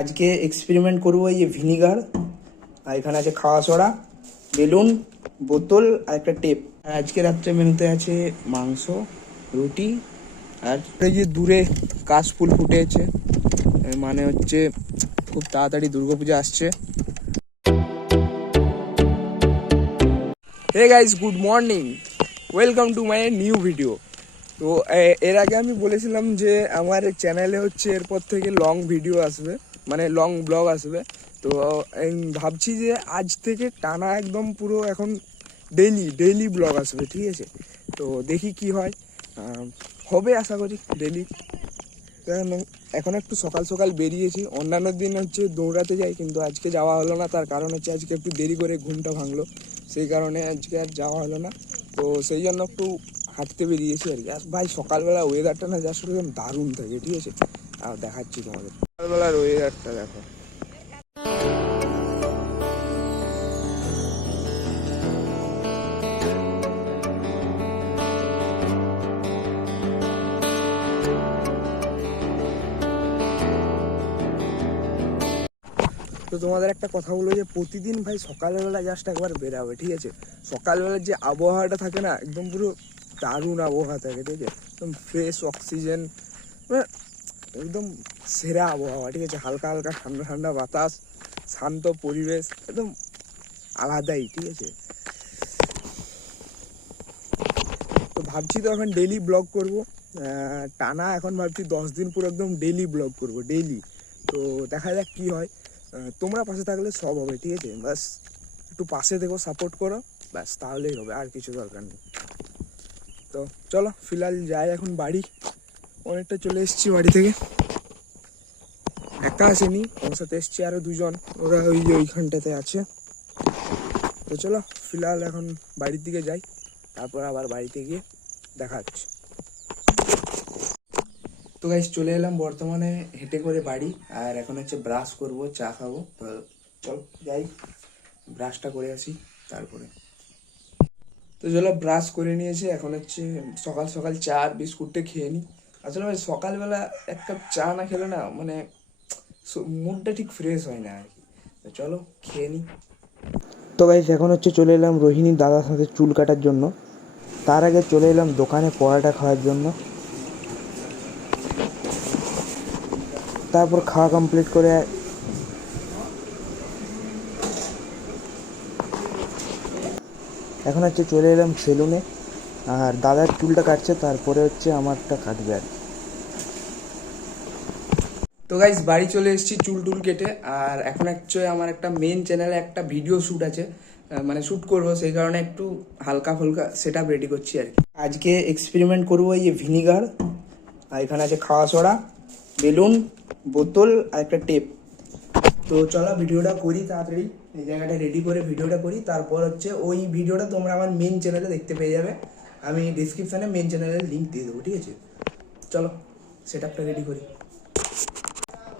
আজকে এক্সপেরিমেন্ট করবো এই যে ভিনিগার, আর এখানে আছে খাওয়া সোডা, বেলুন, বোতল আর একটা টেপ। আর আজকে রাত্রে মেনুতে আছে মাংস, রুটি, আর এই যে দূরে কাশফুল ফুটেছে, মানে হচ্ছে খুব তাড়াতাড়ি দুর্গাপূজা আসছে। Hey guys, good morning, welcome to my new video. তো এর আগে আমি বলেছিলাম যে আমার চ্যানেলে হচ্ছে এরপর থেকে লং ভিডিও আসবে, মানে লং ব্লগ আসবে। তো ভাবছি যে আজ থেকে টানা একদম পুরো এখন ডেইলি ব্লগ আসবে, ঠিক আছে? তো দেখি কি হয়, হবে আশা করি ডেইলি। কারণ এখন একটু সকাল সকাল বেরিয়েছি, অন্যান্য দিন হচ্ছে দৌড়াতে যাই, কিন্তু আজকে যাওয়া হলো না। তার কারণ হচ্ছে আজকে একটু দেরি করে ঘুমটা ভাঙলো, সেই কারণে আজকে আর যাওয়া হলো না। তো সেই জন্য একটু হাঁটতে বেরিয়েছি আর কি। আর ভাই সকালবেলা ওয়েদারটা না জাস্ট একদম দারুণ থাকে, ঠিক আছে? আর দেখাচ্ছি তোমাদের সকালবেলার ওয়েদারটা দেখো। তো তোমাদের একটা কথা বলবো যে প্রতিদিন ভাই সকালবেলা জাস্ট একবার বেরাবে, ঠিক আছে? সকালবেলার যে আবহাওয়াটা থাকে না, একদম পুরো দারুণ আবহাওয়া থাকে, ঠিক আছে? একদম ফ্রেশ অক্সিজেন, মানে একদম সেরা আবহাওয়া, ঠিক আছে? হালকা হালকা ঠান্ডা ঠান্ডা বাতাস, শান্ত পরিবেশ, একদম আলাদাই, ঠিক আছে? তো ভাবছি তো এখন ডেইলি ব্লগ করবো, টানা এখন ভাবছি 10 দিন পুরো একদম ডেইলি ব্লগ করবো, ডেইলি। তো দেখা যাক কি হয়। তোমরা পাশে থাকলে সব হবে, ঠিক আছে? বাস একটু পাশে থেকো, সাপোর্ট করো, ব্যাস তাহলেই হবে, আর কিছু দরকার নেই। তো চলো ফিলহাল যাই এখন বাড়ি, অনেকটা চলে এসেছি বাড়ি থেকে। একা আসেনি, আমার সাথে এসছি আরো দুজন, ওরা ওই যে ওইখানটাতে আছে। তো চলো ফিলহাল এখন বাড়ির দিকে যাই, তারপর আবার বাড়িতে গিয়ে দেখা হচ্ছে। তো গাইস চলে এলাম বর্তমানে হেঁটে করে বাড়ি, আর এখন হচ্ছে ব্রাশ করব, চা খাবো। তো চল যাই, ব্রাশটা করে আসি তারপরে। তো চলো ব্রাশ করে নিয়েছি, এখন হচ্ছে সকাল সকাল চা আর বিস্কুটটা খেয়ে নিই। আসলে ভাই সকালবেলা এক কাপ চা না খেলে না, মানে মুডটা ঠিক ফ্রেশ হয় না আর কি। তো চলো খেয়ে নিই। তো গাইস এখন হচ্ছে চলে এলাম রোহিণীর দাদার সাথে চুল কাটার জন্য। তার আগে চলে এলাম দোকানে পরোটা খাওয়ার জন্য। তারপর খাওয়া কমপ্লিট করে এখন হচ্ছে চলে এলাম সেলুনে, আর দাদার চুলটা কাটছে, তারপরে হচ্ছে আমারটা কাটবে আর কি। তো গাইস বাড়ি চলে এসেছি চুল টুল কেটে, আর এখন অ্যাকচুয়ালি আমার একটা মেন চ্যানেলে একটা ভিডিও শ্যুট আছে, মানে শ্যুট করবো, সেই কারণে একটু হালকা ফুলকা সেট আপ রেডি করছি আর কি। আজকে এক্সপেরিমেন্ট করবো এই যে ভিনিগার, আর এখানে আছে খাওয়া সোডা, বেলুন, বোতল আর একটা টেপ। তো চলো ভিডিওটা করি তাড়াতাড়ি, এই জায়গাটা রেডি করে ভিডিওটা করি, তারপর হচ্ছে ওই ভিডিওটা তোমরা আমার মেন চ্যানেলে দেখতে পেয়ে যাবে। আমি ডিসক্রিপশানে মেন চ্যানেলের লিঙ্ক দিয়ে দেবো, ঠিক আছে? চলো সেট আপটা রেডি করি।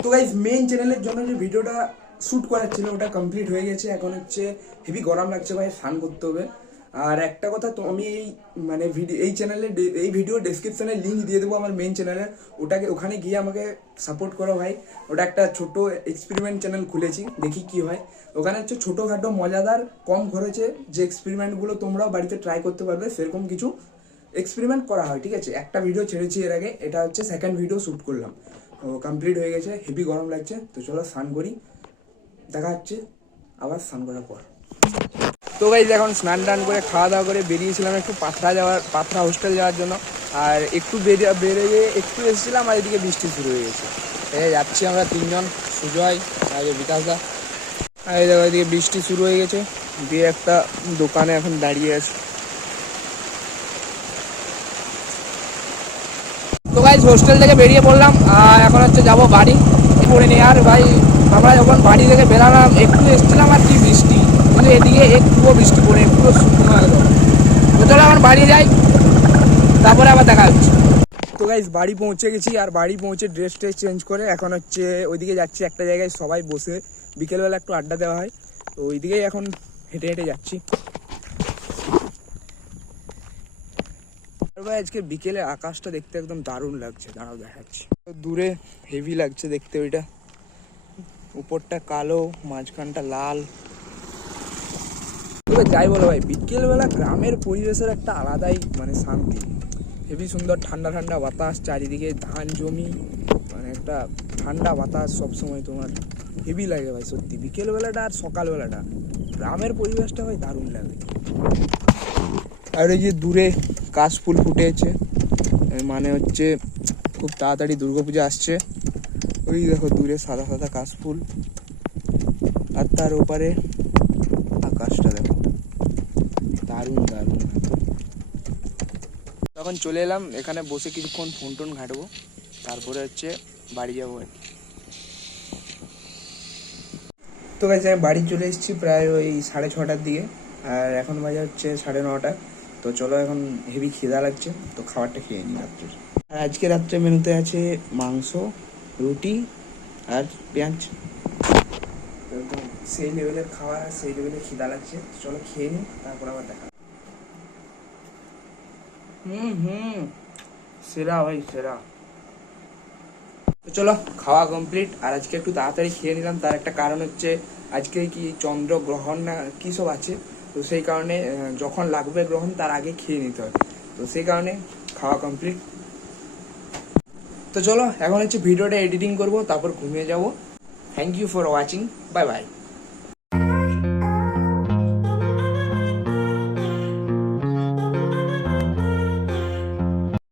তো গাইজ মেন চ্যানেলের জন্য যে ভিডিওটা শ্যুট করার ছিল ওটা কমপ্লিট হয়ে গেছে। এখন হচ্ছে হেভি গরম লাগছে ভাই, স্নান করতে হবে। আর একটা কথা, তো আমি এই মানে এই চ্যানেলে এই ভিডিও ডেসক্রিপশনে লিঙ্ক দিয়ে দেবো আমার মেন চ্যানেলের, ওটাকে ওখানে গিয়ে আমাকে সাপোর্ট করো ভাই। ওটা একটা ছোট এক্সপেরিমেন্ট চ্যানেল খুলেছি, দেখি কি হয়। ওখানে হচ্ছে ছোটোখাটো মজাদার কম খরচে যে এক্সপেরিমেন্টগুলো তোমরাও বাড়িতে ট্রাই করতে পারবে, সেরকম কিছু এক্সপেরিমেন্ট করা হয়, ঠিক আছে? একটা ভিডিও ছেড়েছি এর আগে, এটা হচ্ছে সেকেন্ড ভিডিও শ্যুট করলাম, কমপ্লিট হয়ে গেছে। হেভি গরম লাগছে, তো চলো স্নান করি, দেখা হচ্ছে আবার স্নান করার পর। তো গাইজ এখন স্নান টান করে খাওয়া দাওয়া করে বেরিয়েছিলাম একটু পাথরা হোস্টেল যাওয়ার জন্য। আর একটু বেরিয়ে একটু এসেছিলাম, আর এদিকে বৃষ্টি শুরু হয়ে গেছে। এই যাচ্ছি আমরা তিনজন, সুজয় আর বিকাশ দা। আর এই দেখো এদিকে বৃষ্টি শুরু হয়ে গেছে, দিয়ে একটা দোকানে এখন দাঁড়িয়ে আছি। তো গাইজ হোস্টেল থেকে বেরিয়ে পড়লাম, আর এখন হচ্ছে যাবো বাড়ি পড়ে নিই। আর ভাই আমরা যখন বাড়ি থেকে বেরালাম একটু এসেছিলাম, আর কি বৃষ্টি, মানে এদিকে একটুও বৃষ্টি পড়ে, পুরো শুকনো একদম। তো চলো এখন বাড়ি যাই, তারপরে আবার দেখা হচ্ছে। তো গাইজ বাড়ি পৌঁছে গেছি, আর বাড়ি পৌঁছে ড্রেস চেঞ্জ করে এখন হচ্ছে ওইদিকে যাচ্ছি একটা জায়গায়, সবাই বসে বিকেলবেলা একটু আড্ডা দেওয়া হয়, তো ওইদিকেই এখন হেঁটে হেঁটে যাচ্ছি। ভাই আজকে বিকেলে আকাশটা দেখতে একদম দারুণ লাগছে, দাঁড়াও দেখাচ্ছি। দূরে হেভি লাগছে দেখতে ওইটা, উপরটা কালো, মাঝখানটা লাল। তবে যাই বলো ভাই, বিকেলবেলা গ্রামের পরিবেশের একটা আলাদাই মানে শান্তি। হেবি সুন্দর ঠান্ডা ঠান্ডা বাতাস, চারিদিকে ধান জমি, মানে একটা ঠান্ডা বাতাস সবসময় তোমার হেভি লাগে ভাই সত্যি। বিকেলবেলাটা আর সকালবেলাটা গ্রামের পরিবেশটা ভাই দারুণ লাগে। আর এই যে দূরে কাশফুল ফুটেছে, মানে হচ্ছে খুব তাড়াতাড়ি দুর্গাপূজা আসছে। ওই দেখো দূরে সাদা সাদা কাশফুল, আর তার ওপারে আকাশটা দেখো, দারুণ দারুণ। তখন চলে এলাম এখানে, বসে কিছুক্ষণ ফোন টোন ঘাঁটবো, তারপরে হচ্ছে বাড়ি যাবো আর কি। তো গেছে বাড়ি চলে এসেছি প্রায় ওই 6:30টার দিকে, আর এখন বাজে হচ্ছে 9:30। তো চলো, এখন হেভি খিদা লাগছে, তো খাবারটা খেয়ে নিই রাত্রের। আর আজকে রাত্রে মেনুতে আছে মাংস, রুটি আর পেঁয়াজ। একদম সেই লেভেলের খাবার, সেই লেভেলের খিদা লাগছে। চলো খেয়ে নিই, তারপর আবার দেখা। সেরা ভাই সেরা। তো চলো খাওয়া কমপ্লিট, আর আজকে একটু তাড়াতাড়ি খেয়ে নিলাম। তার একটা কারণ হচ্ছে আজকে কি চন্দ্রগ্রহণ না কী সব আছে, তো সেই কারণে যখন লাগবে গ্রহণ তার আগে খেয়ে নিতে হয়, তো সেই কারণে খাওয়া কমপ্লিট। তো চলো এখন হচ্ছে ভিডিওটা এডিটিং করব, তারপর ঘুমিয়ে যাব। Thank you for watching, bye by.